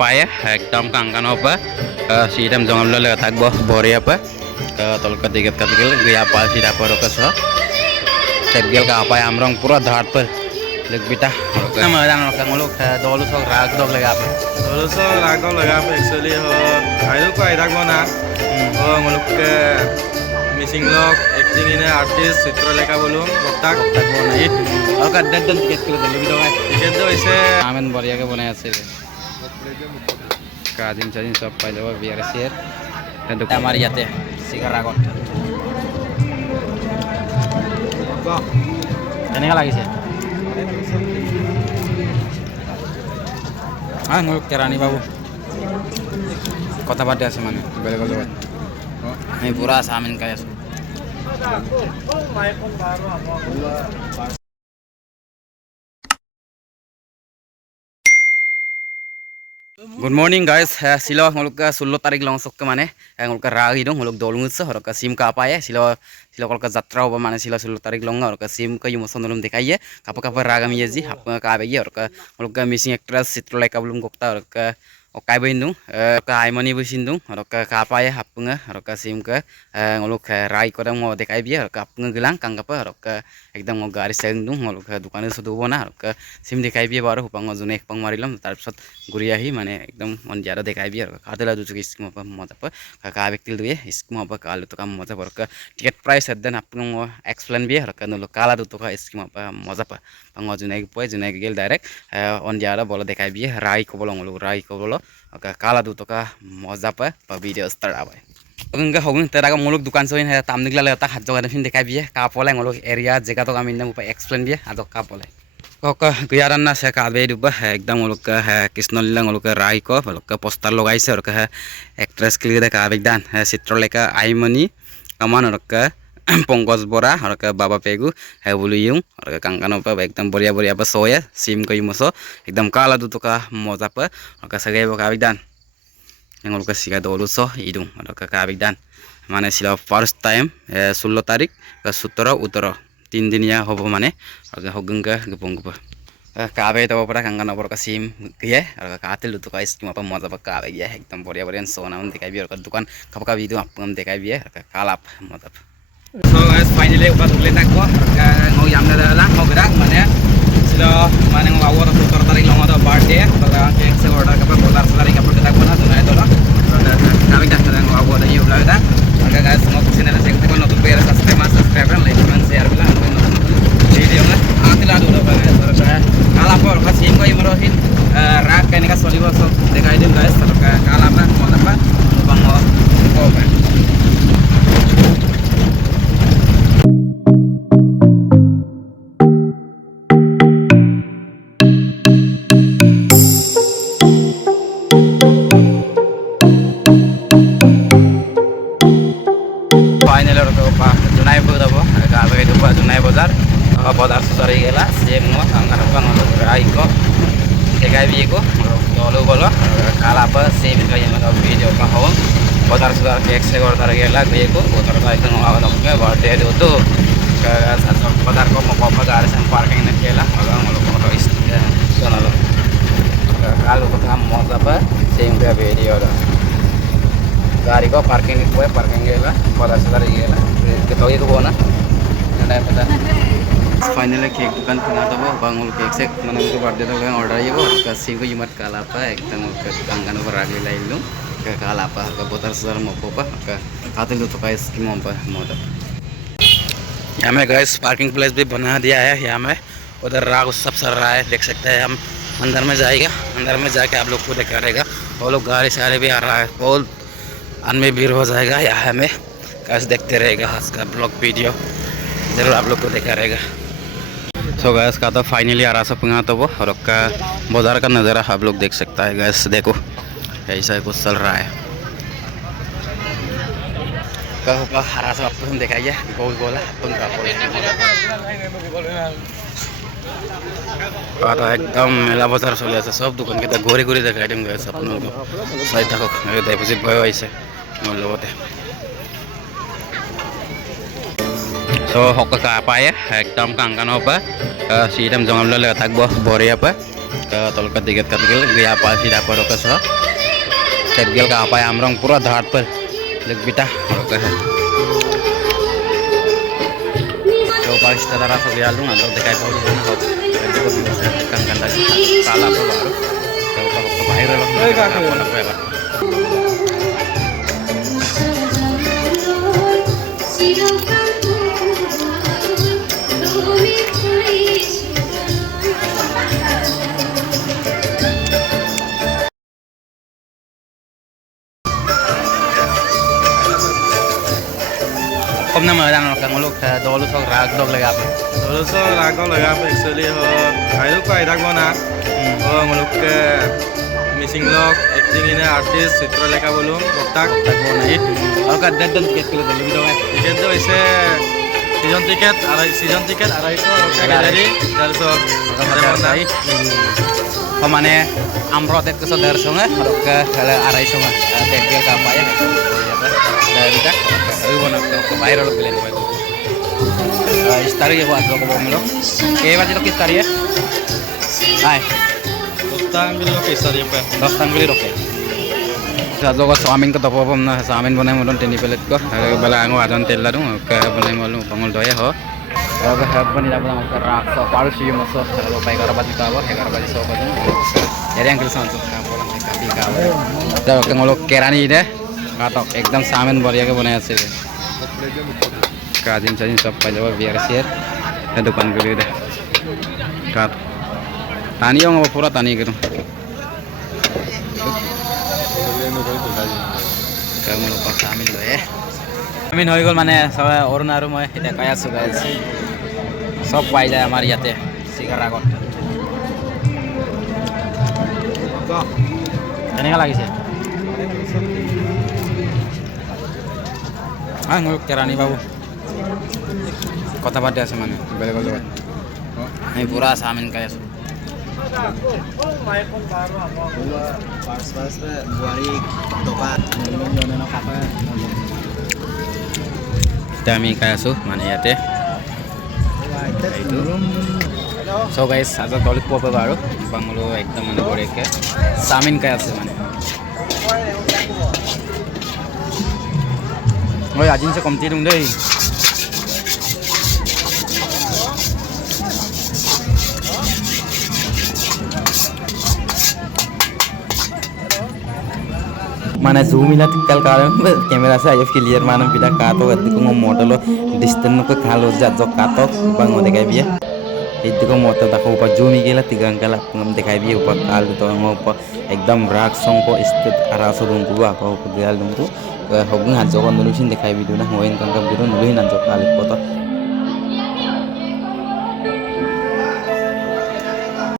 পায়ে একদম কাঙ্গান apa sidam jongam lele takbo bori apa tol ka diget ka digel gya pa sida paro ka so tegel ka apa amrong pura dhat par leg bita ma dan ka ngolok dolu sok rag dog lega apa Dulu so rago laga apa actually ho ayo ko aidak bona ho ngolok ke missing log acting in artist citra leka bolum tak bona it और का दद दद tiket ko delu bidong tiket do ise amen boriya ke bone আছে cousin চাজিন সব পাই যাবো বিয়ার share আমার ইয়াতে cigar আগত কেনেকা লাগিছে হ্যাঁ মোৰ কেৰাণী বাবু কথা পাতি আছে মানে বেলেগৰ লগত আমি পুৰা চাওমিন খাই আছো Good morning guys, silo ngolok 16 tarik long sok ke mana? Ngolok ragi dong, ngolok dolung itu, ngolok sim ka apa ya? Silo ngolok jatra apa mana silo 16 tarik long, ngolok sim ka yumason dolung dekai ya. Kapan ragam ya sih? Apa ka apa ya? Ngolok missing actress Citra Leka belum kokta, ngolok okai bindung, ka Aimoni busindung, ngolok ka apa ya? Apa ngolok sim ka ngolok rai kodam mau dekai ya, ngolok apa ngelang kang apa? Ngolok ekdam ngolok garis sendung, ngolok dukan itu sudah bona, ngolok sim dekai ya baru hupang ngozune hupang marilam, tarpsat guriahi mana एकदम मन ज्यादा देखाइ beer खातेला दुछु scheme up मजा प का व्यक्ति दुए scheme up काल तो काम मजा परक टिकट प्राइस हदन आपन एक्सप्लेन बियर का नो काला दु तो का स्किम अप मजा प पंग जुने जुने गेल डायरेक्ट ऑन ज्यादा बोला देखाइ बियर राई को बोलो का काला दु तो का मजा प वीडियो स्टार्ट आवे Enggak hogun teraga muluk dukan soin ha tam nigla leta hat joga fin dekai biye ka pole ngolok area jega to kami ndam upa explain biye ado ka pole Oke, guyaran na sa kabe duba ekdam uluk kisnolila uluk rai ko uluk poster logaise uluk actress kili da kabe dan Citra Leka Aimoni kaman uluk Pongkos bora uluk baba pegu buluyung uluk kangkano pa ekdam boria pa soya sim ko yumoso ekdam kala duto ka moza pa uluk sagai bo kabe dan yang uluk siga dolu so idung uluk kabe dan mana sila first time 16 tarik ke 17 utara 3 दिन या होबो माने होगंगा गपंगबो काबे तो परा कंगन पर कसिम किए और कातिल तो का स्कीम अपन मजा पर काबे गया एकदम बढ़िया सोना उन दिखाई भी और दुकान कब का वीडियो अपन दिखाई भी है कालाप मतलब so guys finally upas kulita ko ngau yam na la ngau gerak mane silo mane ngau awar 17 tarik long ada birthday para cake se order ka par 17 tarik ka par kita ko na tunai to kami dah ngau awar yu la da maka guys ngau channel se ko no to pera subscribe like comment share bila video na atila do ba guys kala por kasim ko imrohin rak kaini ka solibo so dekai din guys kala pa mo na pa bang ko ba final or ko pa junai bo dabo ka ba do pa junai bazar bazar sari gela sem no angkan kan rai ko dekai bi ko dolu bolo kala pa sem ka yama ka video ka ho bazar sar ke se gor dar gela ge ko bazar ka ikon awa no ke birthday do to ka bazar ko mo ko bazar san parking na kela aga mo ko to is sonalo kalau to kam mo pa sem ka video da गाड़ी को parking को parking गेला बड़ा सदर गेला के तो ये को ना ना पता फाइनली केक दुकान खुला तो वो बांगुल केक से मन को बर्थडे तो गए ऑर्डर ये वो कसी को यमत काला पा एकदम कंगन पर आगे लाइलु के काला पा का बोतर सदर मको पा का खातिल तो का स्कीम पर मोद यहां में गाइस पार्किंग प्लेस भी बना दिया है यहां में उधर राग सब सर रहा है देख सकते हैं हम अंदर में जाएगा अंदर में जाके आप लोग को दिखा रहेगा वो लोग गाड़ी सारे भी आ रहा है बहुत अनमें भीड़ हो जाएगा यहाँ में कैसे देखते रहेगा इसका ब्लॉग वीडियो जरूर आप लोग को देखा रहेगा सो गैस का तो फाइनली आ रहा सब तो वो और का बाजार का नज़ारा आप लोग देख सकता है गैस देखो ऐसा कुछ चल रहा है का हरा सब आपको हम दिखाइए बोला आता एकदम मेला बाजार चलि আছে सब दुकान के घूरी घूरी देखाई दिम गैस आपको चाই থাকক ডিপোজিট বয় আছে মোৰ লগতে so hokka ka apa ya एकदम कांगान apa sidam jongam lele takbo bori apa ke tolka tiket katigil gaya apa sih dapat roka so tergil ka apa amrong pura dhat per leg bita roka hai तो पाकिस्तान दारा सब यार लूँगा तो दिखाई बहुत दूर हो देखो भी से कम गंदा काला पर बाहर तो बाहर लोग बोला पे hôm nay mà đang là một lúc đó lúc sau ra dog lagi apa Dulu lagu lagi apa actually ayo kau idak mana ngeluk ke missing log acting ini artis Citra Leka belum kotak tak mau naik kalau kan dan tiket kilo lebih dong tiket tuh ise season tiket ada itu kayak jadi dari so ada mau naik pemane amrotet ke saudara sungai ke arai sungai tergil ke apa ya dari kita mana ke bayar lo pilih itu istari ya buat lo ke bawah lo kayak macam itu istari ya ay Dostang bilo ke istari apa dostang beli roke Sajo ko samin ko topo pom na samin bonai modon teni pelet ko bala ango ajan tella dum ke bonai malu pangol doya ho oga hab bani la bala ka rak so paru shi mo so lo pai gara baji ka bo he gara baji so ko dum jadi yang kelsan so ka bolang ka pi ka to ke ngolo kerani de katok ekdam samin bariya ke bonai ase kajin chajin सब pai jaba biar share ke dukan gede de kat tani yang pura tani kero kamu lupa samin lo ya samin hoi gol mane sabe orun aru moi eta kaya su guys sob pai jay amar yate sigar agot kenega lagise nguluk kerani babu kota pada semane bele gol lewat ini pura samin kaya su Dami kaya su mana ya teh itu so guys ada tolik pope baru banglo ekdam mana bore ke samin kaya su mana oi ajin se komti dung dei mana zoom ila tikal karam kamera sa ayuf clear manam pida kato adiko modelo distance ko khalo jat jok kato bang mo dekai bia idiko moto dakho pa zoom igela tigang kala ngam dekai bia upa kal to ngo pa ekdam rak song ko state ara so dum ku ko gal dum ku hogun ha jok nulusin dekai bia na hoin kangam biru nuluhin an jok kal ko to